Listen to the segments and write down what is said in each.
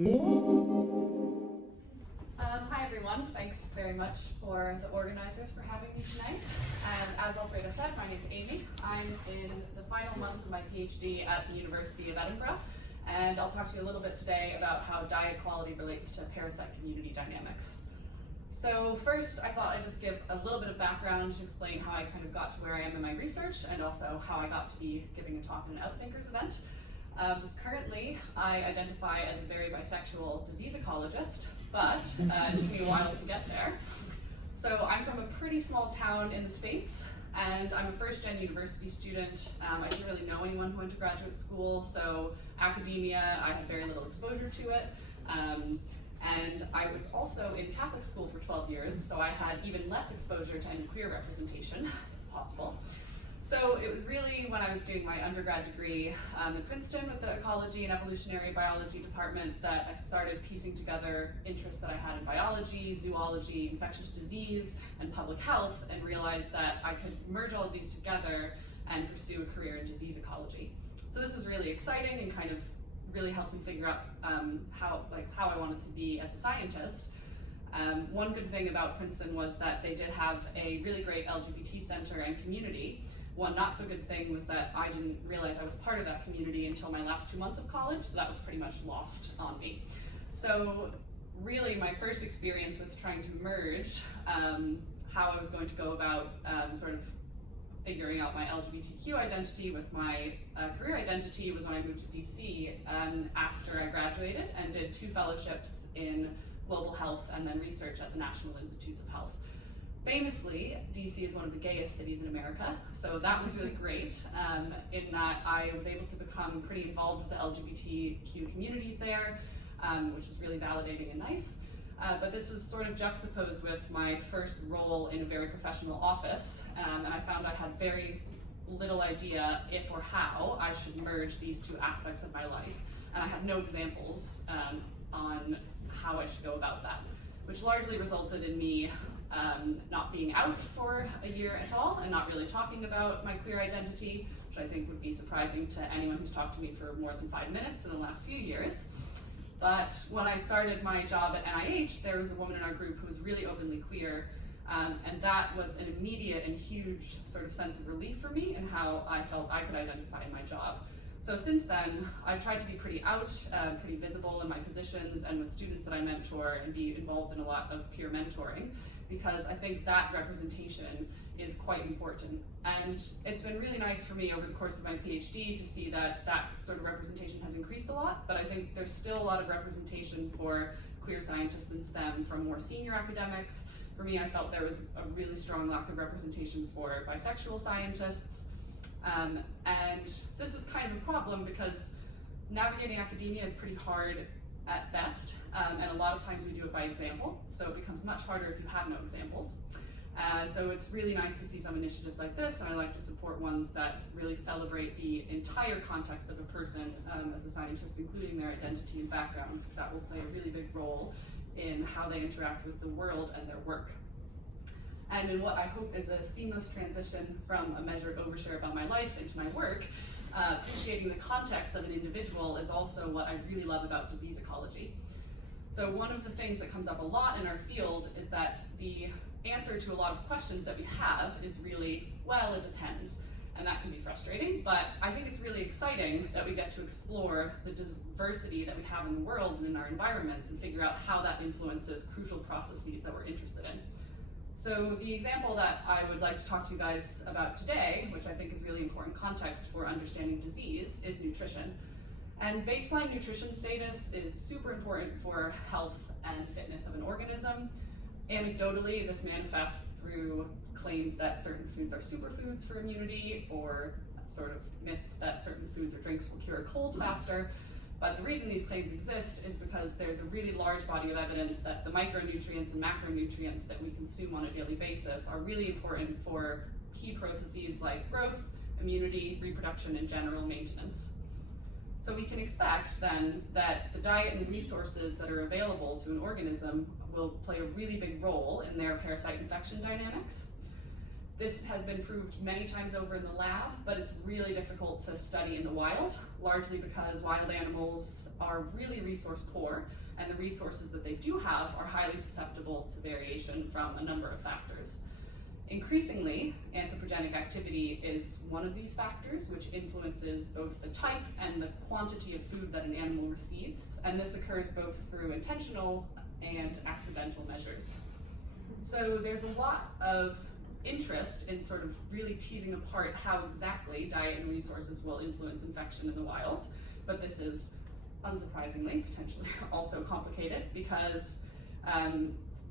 Hi everyone, thanks very much for the organizers for having me tonight. And as Alfredo said, my name's Amy. I'm in the final months of my PhD at the University of Edinburgh, and I'll talk to you a little bit today about how diet quality relates to parasite community dynamics. So first, I thought I'd just give a little bit of background to explain how I kind of got to where I am in my research, and also how I got to be giving a talk at an Outthinkers event. Currently, I identify as a very bisexual disease ecologist, but it took me a while to get there. So I'm from a pretty small town in the States, and I'm a first-gen university student. I didn't really know anyone who went to graduate school, so academia, I had very little exposure to it. And I was also in Catholic school for 12 years, so I had even less exposure to any queer representation possible. So it was really when I was doing my undergrad degree in Princeton with the ecology and evolutionary biology department that I started piecing together interests that I had in biology, zoology, infectious disease, and public health, and realized that I could merge all of these together and pursue a career in disease ecology. So this was really exciting and kind of really helped me figure out how I wanted to be as a scientist. One good thing about Princeton was that they did have a really great LGBT center and community. One not so good thing was that I didn't realize I was part of that community until my last 2 months of college, so that was pretty much lost on me. So really my first experience with trying to merge how I was going to go about sort of figuring out my LGBTQ identity with my career identity was when I moved to DC after I graduated and did 2 fellowships in global health and then research at the National Institutes of Health. Famously, DC is one of the gayest cities in America, so that was really great in that I was able to become pretty involved with the LGBTQ communities there, which was really validating and nice. But this was sort of juxtaposed with my first role in a very professional office, and I found I had very little idea if or how I should merge these 2 aspects of my life, and I had no examples on how I should go about that, which largely resulted in me not being out for a year at all and not really talking about my queer identity, which I think would be surprising to anyone who's talked to me for more than 5 minutes in the last few years. But when I started my job at NIH, there was a woman in our group who was really openly queer, and that was an immediate and huge sort of sense of relief for me in how I felt I could identify in my job. So since then, I've tried to be pretty out, pretty visible in my positions and with students that I mentor and be involved in a lot of peer mentoring, because I think that representation is quite important. And it's been really nice for me over the course of my PhD to see that that sort of representation has increased a lot, but I think there's still a lot of representation for queer scientists in STEM from more senior academics. For me, I felt there was a really strong lack of representation for bisexual scientists. And this is kind of a problem because navigating academia is pretty hard at best, and a lot of times we do it by example, so it becomes much harder if you have no examples. So it's really nice to see some initiatives like this, and I like to support ones that really celebrate the entire context of a person as a scientist, including their identity and background, because that will play a really big role in how they interact with the world and their work. And in what I hope is a seamless transition from a measured overshare about my life into my work, appreciating the context of an individual is also what I really love about disease ecology. So one of the things that comes up a lot in our field is that the answer to a lot of questions that we have is really, well, it depends. And that can be frustrating, but I think it's really exciting that we get to explore the diversity that we have in the world and in our environments and figure out how that influences crucial processes that we're interested in. So the example that I would like to talk to you guys about today, which I think is really important context for understanding disease, is nutrition. And baseline nutrition status is super important for health and fitness of an organism. Anecdotally, this manifests through claims that certain foods are superfoods for immunity, or sort of myths that certain foods or drinks will cure a cold faster. But the reason these claims exist is because there's a really large body of evidence that the micronutrients and macronutrients that we consume on a daily basis are really important for key processes like growth, immunity, reproduction, and general maintenance. So we can expect then that the diet and resources that are available to an organism will play a really big role in their parasite infection dynamics. This has been proved many times over in the lab, but it's really difficult to study in the wild, largely because wild animals are really resource poor, and the resources that they do have are highly susceptible to variation from a number of factors. Increasingly, anthropogenic activity is one of these factors, which influences both the type and the quantity of food that an animal receives, and this occurs both through intentional and accidental measures. So there's a lot of interest in sort of really teasing apart how exactly diet and resources will influence infection in the wild, but this is, unsurprisingly, potentially also complicated because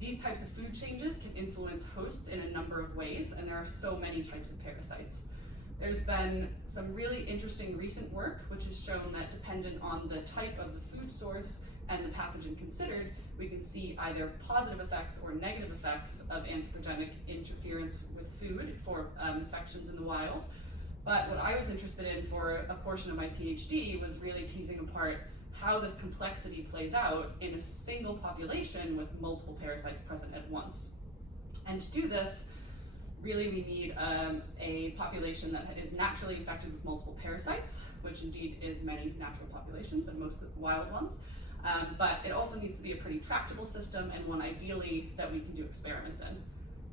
these types of food changes can influence hosts in a number of ways, and there are so many types of parasites. There's been some really interesting recent work which has shown that dependent on the type of the food source and the pathogen considered, we can see either positive effects or negative effects of anthropogenic interference with food for infections in the wild. But what I was interested in for a portion of my PhD was really teasing apart how this complexity plays out in a single population with multiple parasites present at once. And to do this, really we need a population that is naturally infected with multiple parasites, which indeed is many natural populations and most of the wild ones. But it also needs to be a pretty tractable system and one ideally that we can do experiments in.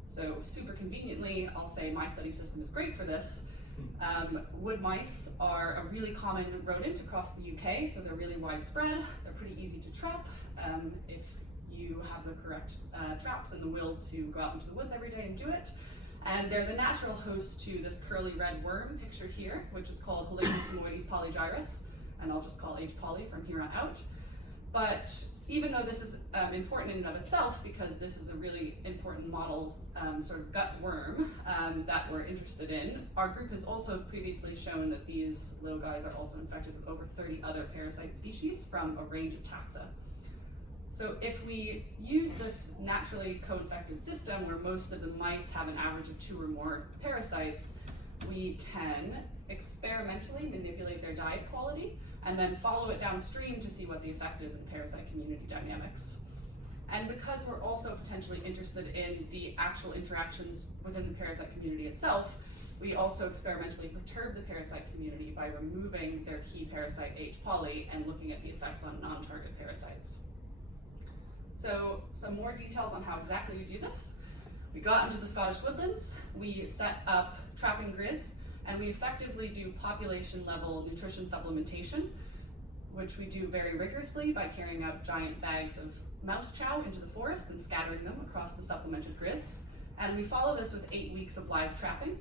So super conveniently, I'll say my study system is great for this. Wood mice are a really common rodent across the UK, so they're really widespread. They're pretty easy to trap if you have the correct traps and the will to go out into the woods every day and do it. And they're the natural host to this curly red worm pictured here, which is called Halicosimoides polygyrus, and I'll just call H. poly from here on out. But even though this is important in and of itself, because this is a really important model sort of gut worm that we're interested in, our group has also previously shown that these little guys are also infected with over 30 other parasite species from a range of taxa. So if we use this naturally co-infected system where most of the mice have an average of 2 or more parasites, we can experimentally manipulate their diet quality and then follow it downstream to see what the effect is in parasite community dynamics. And because we're also potentially interested in the actual interactions within the parasite community itself, we also experimentally perturb the parasite community by removing their key parasite H. poly and looking at the effects on non-target parasites. So some more details on how exactly we do this. We got into the Scottish woodlands, we set up trapping grids, and we effectively do population level nutrition supplementation, which we do very rigorously by carrying out giant bags of mouse chow into the forest and scattering them across the supplemented grids. And we follow this with 8 weeks of live trapping.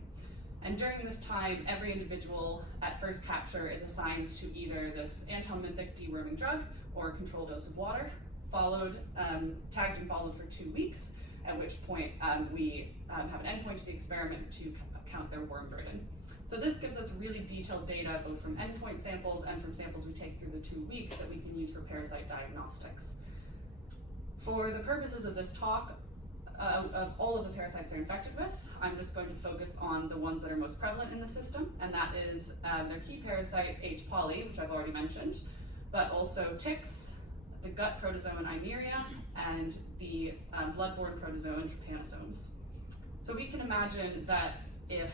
And during this time, every individual at first capture is assigned to either this anthelminthic deworming drug or a controlled dose of water, tagged and followed for 2 weeks, at which point we have an endpoint to the experiment to count their worm burden. So this gives us really detailed data both from endpoint samples and from samples we take through the 2 weeks that we can use for parasite diagnostics. For the purposes of this talk, of all of the parasites they're infected with, I'm just going to focus on the ones that are most prevalent in the system, and that is their key parasite H. poly, which I've already mentioned, but also ticks, the gut protozoan Eimeria, and the blood-borne protozoan trypanosomes. So we can imagine that if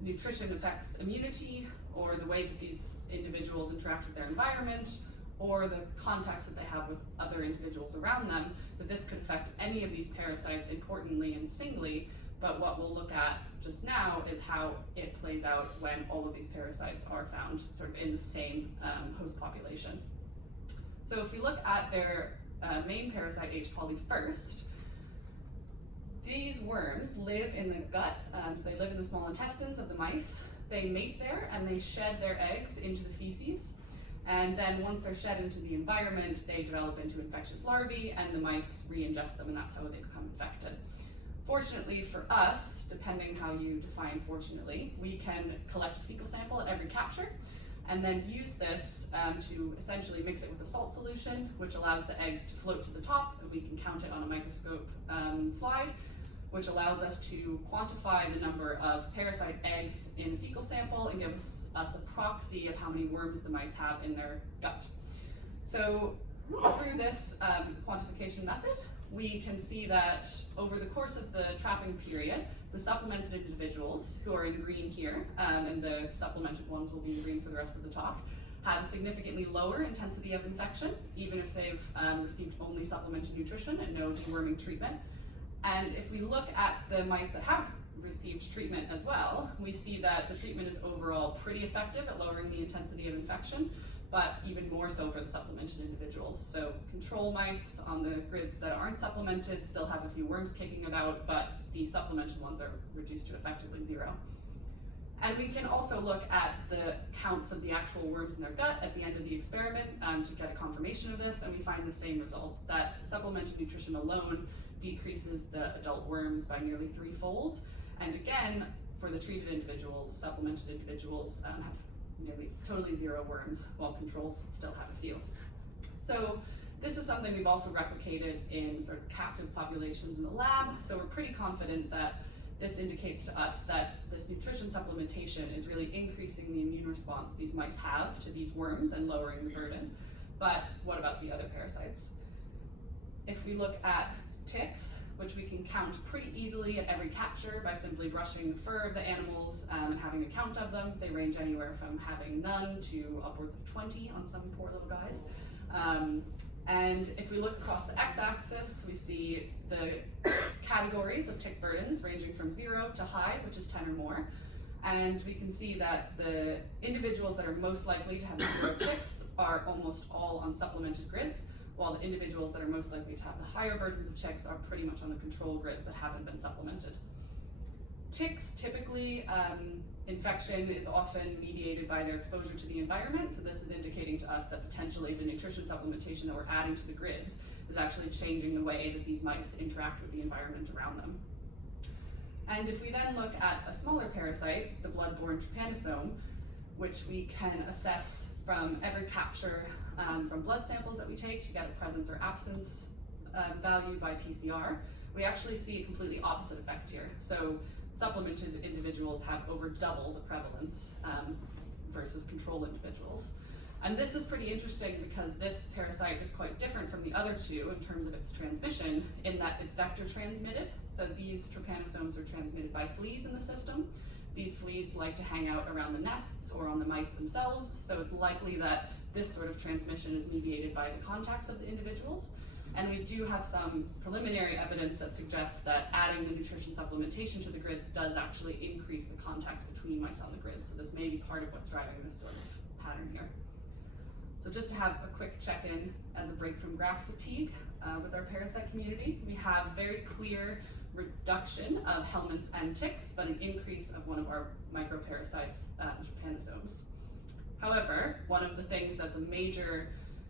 nutrition affects immunity, or the way that these individuals interact with their environment, or the contacts that they have with other individuals around them, that this could affect any of these parasites importantly and singly, but what we'll look at just now is how it plays out when all of these parasites are found sort of in the same host population. So if we look at their main parasite H. poly first, these worms live in the gut, so they live in the small intestines of the mice. They mate there and they shed their eggs into the feces. And then once they're shed into the environment, they develop into infectious larvae and the mice re-ingest them, and that's how they become infected. Fortunately for us, depending how you define fortunately, we can collect a fecal sample at every capture and then use this to essentially mix it with a salt solution, which allows the eggs to float to the top, and we can count it on a microscope slide, which allows us to quantify the number of parasite eggs in a fecal sample and give us a proxy of how many worms the mice have in their gut. So through this quantification method, we can see that over the course of the trapping period, the supplemented individuals, who are in green here, and the supplemented ones will be in green for the rest of the talk, have a significantly lower intensity of infection, even if they've received only supplemented nutrition and no deworming treatment. And if we look at the mice that have received treatment as well, we see that the treatment is overall pretty effective at lowering the intensity of infection, but even more so for the supplemented individuals. So control mice on the grids that aren't supplemented still have a few worms kicking about, but the supplemented ones are reduced to effectively zero. And we can also look at the counts of the actual worms in their gut at the end of the experiment to get a confirmation of this, and we find the same result, that supplemented nutrition alone decreases the adult worms by nearly 3-fold. And again, for the treated individuals, supplemented individuals have nearly totally zero worms, while controls still have a few. So this is something we've also replicated in sort of captive populations in the lab, so we're pretty confident that this indicates to us that this nutrition supplementation is really increasing the immune response these mice have to these worms and lowering the burden. But what about the other parasites? If we look at ticks, which we can count pretty easily at every capture by simply brushing the fur of the animals and having a count of them. They range anywhere from having none to upwards of 20 on some poor little guys. And if we look across the x-axis, we see the categories of tick burdens ranging from 0 to high, which is 10 or more. And we can see that the individuals that are most likely to have 0 ticks are almost all on supplemented grids, while the individuals that are most likely to have the higher burdens of ticks are pretty much on the control grids that haven't been supplemented. Ticks, typically, infection is often mediated by their exposure to the environment, so this is indicating to us that potentially the nutrition supplementation that we're adding to the grids is actually changing the way that these mice interact with the environment around them. And if we then look at a smaller parasite, the blood-borne trypanosome, which we can assess from every capture from blood samples that we take to get a presence or absence value by PCR, we actually see a completely opposite effect here. So supplemented individuals have over double the prevalence versus control individuals. And this is pretty interesting because this parasite is quite different from the other two in terms of its transmission, in that it's vector transmitted. So these trypanosomes are transmitted by fleas in the system. These fleas like to hang out around the nests or on the mice themselves, so it's likely that this sort of transmission is mediated by the contacts of the individuals. And we do have some preliminary evidence that suggests that adding the nutrition supplementation to the grids does actually increase the contacts between mice on the grid. So this may be part of what's driving this sort of pattern here. So just to have a quick check-in as a break from graph fatigue with our parasite community, we have very clear reduction of helminths and ticks, but an increase of one of our microparasites, trypanosomes. However, one of the things that's a major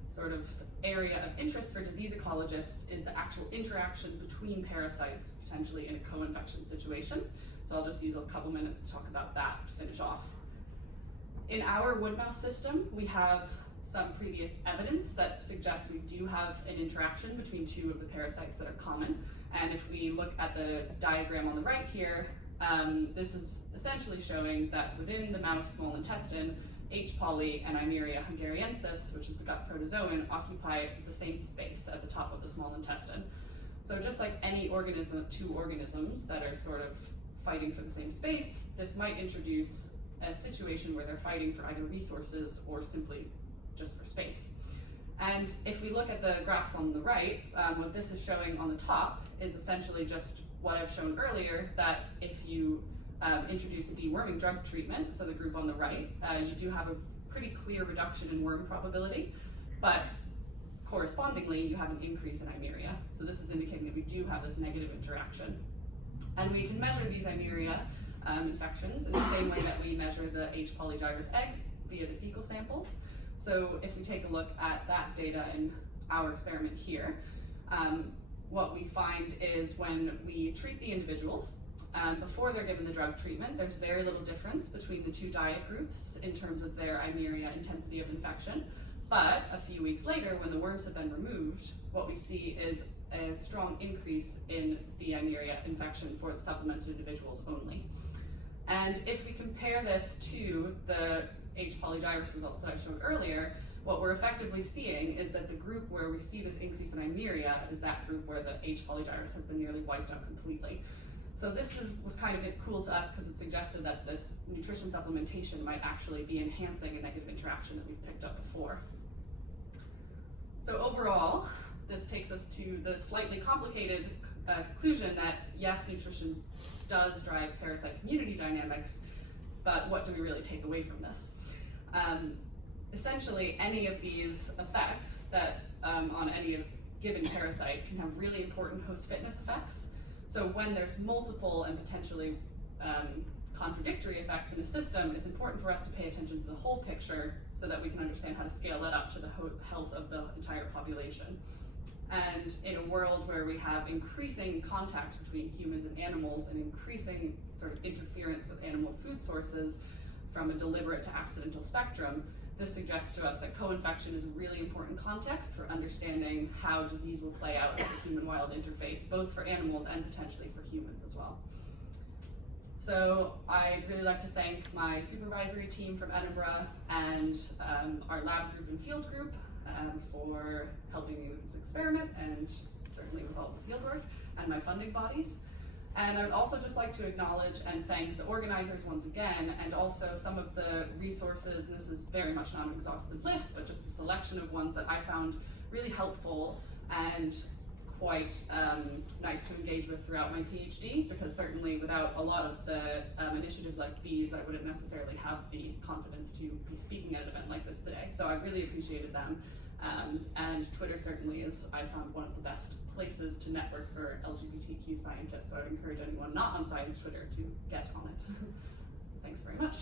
sort of area of interest for disease ecologists is the actual interactions between parasites, potentially in a co-infection situation. So I'll just use a couple minutes to talk about that to finish off. In our wood mouse system, we have some previous evidence that suggests we do have an interaction between two of the parasites that are common. And if we look at the diagram on the right here, this is essentially showing that within the mouse small intestine, H. poli and Eimeria hungariensis, which is the gut protozoan, occupy the same space at the top of the small intestine. So just like any organism, two organisms that are sort of fighting for the same space, this might introduce a situation where they're fighting for either resources or simply just for space. And if we look at the graphs on the right, what this is showing on the top is essentially just what I've shown earlier, that if you introduce a deworming drug treatment, so the group on the right, you do have a pretty clear reduction in worm probability, but correspondingly you have an increase in Eimeria. So this is indicating that we do have this negative interaction. And we can measure these Eimeria infections in the same way that we measure the H. polygyrus eggs via the fecal samples. So if we take a look at that data in our experiment here, what we find is when we treat the individuals, before they're given the drug treatment, there's very little difference between the two diet groups in terms of their Eimeria intensity of infection. But a few weeks later, when the worms have been removed, what we see is a strong increase in the Eimeria infection for the supplemented individuals only. And if we compare this to the H. polygyrus results that I showed earlier, what we're effectively seeing is that the group where we see this increase in imeria is that group where the H. polygyrus has been nearly wiped out completely. So this was kind of cool to us because it suggested that this nutrition supplementation might actually be enhancing a negative interaction that we've picked up before. So overall, this takes us to the slightly complicated conclusion that yes, nutrition does drive parasite community dynamics, but what do we really take away from this? Essentially, any of these effects that on any given parasite can have really important host fitness effects. So when there's multiple and potentially contradictory effects in a system, it's important for us to pay attention to the whole picture so that we can understand how to scale that up to the health of the entire population. And in a world where we have increasing contact between humans and animals and increasing sort of interference with animal food sources from a deliberate to accidental spectrum, this suggests to us that co-infection is a really important context for understanding how disease will play out in the human-wild interface, both for animals and potentially for humans as well. So I'd really like to thank my supervisory team from Edinburgh and our lab group and field group for helping me with this experiment and certainly with all the field work, and my funding bodies. And I would also just like to acknowledge and thank the organizers once again, and also some of the resources, and this is very much not an exhaustive list, but just a selection of ones that I found really helpful and quite nice to engage with throughout my PhD, because certainly without a lot of the initiatives like these, I wouldn't necessarily have the confidence to be speaking at an event like this today. So I really appreciated them. And Twitter certainly is, I found, one of the best places to network for LGBTQ scientists, so I would encourage anyone not on science Twitter to get on it. Thanks very much.